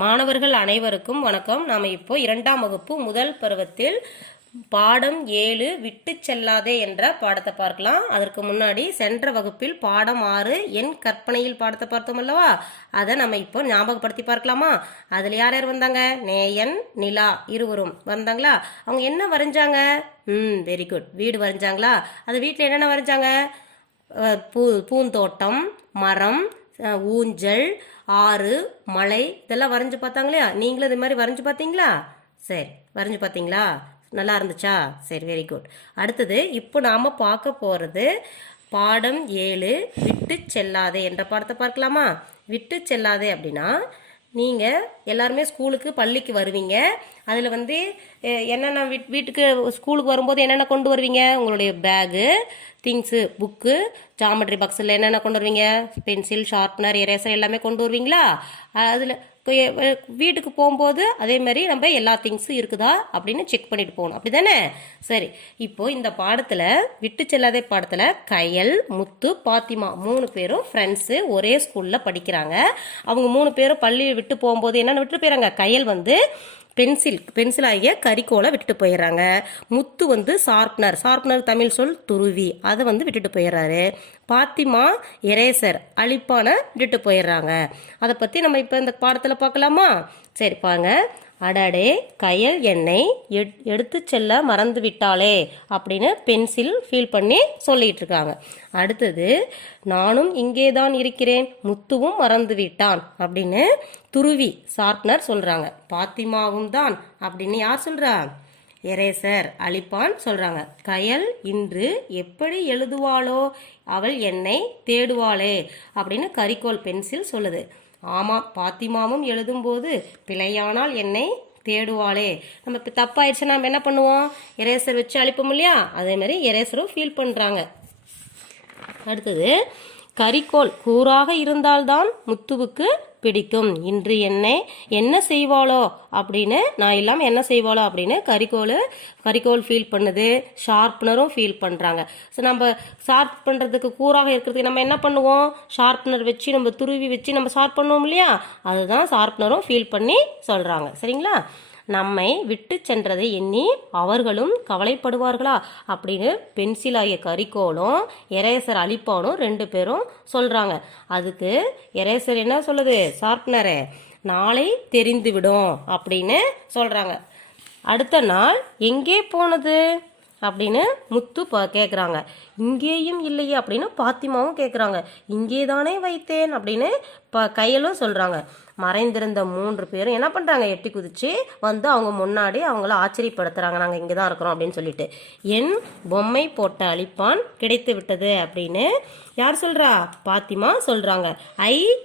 மாணவர்கள் அனைவருக்கும் வணக்கம். நாம் இப்போ 2ஆம் வகுப்பு முதல் பருவத்தில் பாடம் 7 விட்டு செல்லாதே என்ற பாடத்தை பார்க்கலாம். அதற்கு முன்னாடி சென்ற வகுப்பில் பாடம் 6 என் கற்பனையில் பாடத்தை பார்த்தோம் அல்லவா, அதை நம்ம இப்போ ஞாபகப்படுத்தி பார்க்கலாமா? அதில் யார் யார் வந்தாங்க? நேயன், நிலா இருவரும் வந்தாங்களா? அவங்க என்ன வரைஞ்சாங்க? வெரி குட், வீடு வரைஞ்சாங்களா? அது வீட்டில் என்னென்ன வரைஞ்சாங்க? பூந்தோட்டம், மரம், ஊஞ்சல், ஆறு, மலை இதெல்லாம் வரைஞ்சி பார்த்தாங்களா? நீங்களும் இது மாதிரி வரைஞ்சி பார்த்தீங்களா? சரி, வரைஞ்சி பார்த்தீங்களா? நல்லா இருந்துச்சா? சரி, வெரி குட். அடுத்தது இப்போ நாம் பார்க்க போகிறது பாடம் 7 விட்டு செல்லாதே என்ற பாடத்தை பார்க்கலாமா? விட்டு செல்லாதே அப்படின்னா, நீங்கள் எல்லாருமே ஸ்கூலுக்கு பள்ளிக்கு வருவீங்க. அதில் என்னென்ன வீட்டுக்கு ஸ்கூலுக்கு வரும்போது என்னென்ன கொண்டு வருவீங்க? உங்களுடைய பேகு, திங்ஸு, புக்கு, ஜாமெட்ரி பாக்ஸில் என்னென்ன கொண்டு வருவீங்க? பென்சில், ஷார்ப்னர், எரேசர் எல்லாமே கொண்டு வருவீங்களா? அதில் வீட்டுக்கு போகும்போது அதே மாதிரி நம்ம எல்லா திங்ஸும் இருக்குதா அப்படின்னு செக் பண்ணிட்டு போகணும், அப்படி தானே? சரி, இப்போ இந்த பாடத்தில் விட்டு செல்லாதே பாடத்தில் கயல், முத்து, பாத்திமா 3 பேரும் ஃப்ரெண்ட்ஸு, ஒரே ஸ்கூலில் படிக்கிறாங்க. அவங்க 3 பேரும் பள்ளியை விட்டு போகும்போது என்னென்ன விட்டு போயிடறாங்க? கயல் பென்சில் ஆகிய கரிக்கோலை விட்டுட்டு போயிடுறாங்க. முத்து ஷார்ப்னர் தமிழ் சொல் துருவி, அதை விட்டுட்டு போயிடுறாரு. பாத்திமா எரேசர் அழிப்பான விட்டுட்டு போயிடுறாங்க. அதை பற்றி நம்ம இப்போ இந்த பாடத்தில் பார்க்கலாமா? சரி, பாருங்க. அடடே, கயல் என்னை எடுத்து செல்ல மறந்து விட்டாளே அப்படின்னு பென்சில் ஃபீல் பண்ணி சொல்லிட்டு இருக்காங்க. அடுத்தது, நானும் இங்கே தான் இருக்கிறேன், முத்துவும் மறந்து விட்டான் அப்படின்னு துருவி ஷார்ப்னர் சொல்றாங்க. பாத்திமாவும் தான் அப்படின்னு யார் சொல்றா? எரேசர் அழிப்பான் சொல்றாங்க. கயல் இன்று எப்படி எழுதுவாளோ, அவள் என்னை தேடுவாளே அப்படின்னு கரிக்கோல் பென்சில் சொல்லுது. ஆமாம், பாத்திமாவும் எழுதும்போது பிழையானால் என்னை தேடுவாளே. நம்ம இப்போ தப்பாயிடுச்சுன்னா நம்ம என்ன பண்ணுவோம்? எரேசர் வச்சு அழிப்போம் இல்லையா? அதே மாதிரி எரேசரும் ஃபீல் பண்ணுறாங்க. அடுத்தது, கரிக்கோல் கூறாக இருந்தால்தான் முத்துவுக்கு பிடிக்கும். இன்று என்ன செய்வாளோ அப்படின்னு, நான் இல்லாமல் என்ன செய்வாளோ அப்படின்னு கரிக்கோல் ஃபீல் பண்ணுது. ஷார்ப்னரும் ஃபீல் பண்ணுறாங்க. ஸோ நம்ம ஷார்ப் பண்ணுறதுக்கு கூறாக இருக்கிறதுக்கு நம்ம என்ன பண்ணுவோம்? ஷார்ப்னர் வச்சு நம்ம துருவி வச்சு நம்ம ஷார்ப் பண்ணுவோம் இல்லையா? அதுதான் ஷார்ப்னரும் ஃபீல் பண்ணி சொல்கிறாங்க. சரிங்களா? நம்மை விட்டு சென்றதை எண்ணி அவர்களும் கவலைப்படுவார்களா அப்படின்னு பென்சில் ஆகிய கரிக்கோலும் எரேசர் அழிப்பானும் 2 பேரும் சொல்றாங்க. அதுக்கு எரேசர் என்ன சொல்லுது? ஷார்ப்னரே, நாளை தெரிந்துவிடும் அப்படின்னு சொல்றாங்க. அடுத்த நாள் எங்கே போனது அப்படின்னு முத்து கேட்குறாங்க. இங்கேயும் இல்லையே அப்படின்னு பாத்திமாவும் கேட்குறாங்க. இங்கே தானே வைத்தேன் அப்படின்னு கையலும் சொல்கிறாங்க. மறைந்திருந்த 3 பேரும் என்ன பண்ணுறாங்க? எட்டி குதிச்சு அவங்க முன்னாடி அவங்கள ஆச்சரியப்படுத்துகிறாங்க. நாங்கள் இங்கே தான் இருக்கிறோம் அப்படின்னு சொல்லிட்டு. என் பொம்மை போட்ட அழிப்பான் கிடைத்து விட்டது அப்படின்னு யார் சொல்கிறா? பாத்திமா சொல்கிறாங்க.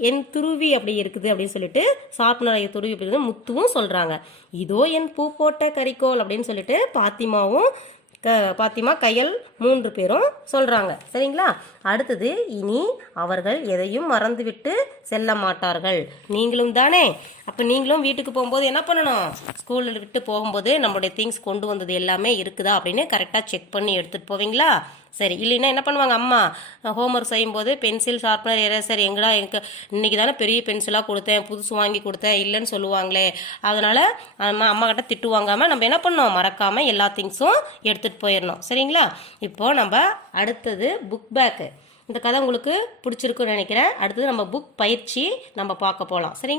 என் துருவி அப்படி இருக்குது அப்படின்னு சொல்லிட்டு ஷார்ப்னர் துருவி அப்படி முத்துவும் சொல்கிறாங்க. இதோ என் பூ போட்ட கரிக்கோல் அப்படின்னு சொல்லிட்டு பாத்திமா கையல் 3 பேரும் சொல்றாங்க. சரிங்களா? அடுத்தது, இனி அவர்கள் எதையும் மறந்துவிட்டு செல்ல மாட்டார்கள். நீங்களும் தானே? அப்போ நீங்களும் வீட்டுக்கு போகும்போது என்ன பண்ணணும்? ஸ்கூலில் விட்டு போகும்போது நம்மளுடைய திங்ஸ் கொண்டு வந்தது எல்லாமே இருக்குதா அப்படின்னு கரெக்டாக செக் பண்ணி எடுத்துகிட்டு போவீங்களா? சரி, இல்லைன்னா என்ன பண்ணுவாங்க? அம்மா ஹோம்ஒர்க் செய்யும்போது பென்சில், ஷார்ப்னர், எரேசர் எனக்கு இன்னைக்கு தானே பெரிய பென்சிலாக கொடுத்தேன், புதுசு வாங்கி கொடுத்தேன், இல்லைன்னு சொல்லுவாங்களே. அதனால் அம்மா கிட்ட திட்டு வாங்காமல் நம்ம என்ன பண்ணோம்? மறக்காமல் எல்லா திங்ஸும் எடுத்துகிட்டு போயிடணும். சரிங்களா? இப்போது நம்ம அடுத்தது புக் பேக்கு. இந்த கதை உங்களுக்கு பிடிச்சிருக்குன்னு நினைக்கிறேன். அடுத்தது நம்ம புக் பயிற்சி நம்ம பார்க்க போகலாம். சரிங்களா?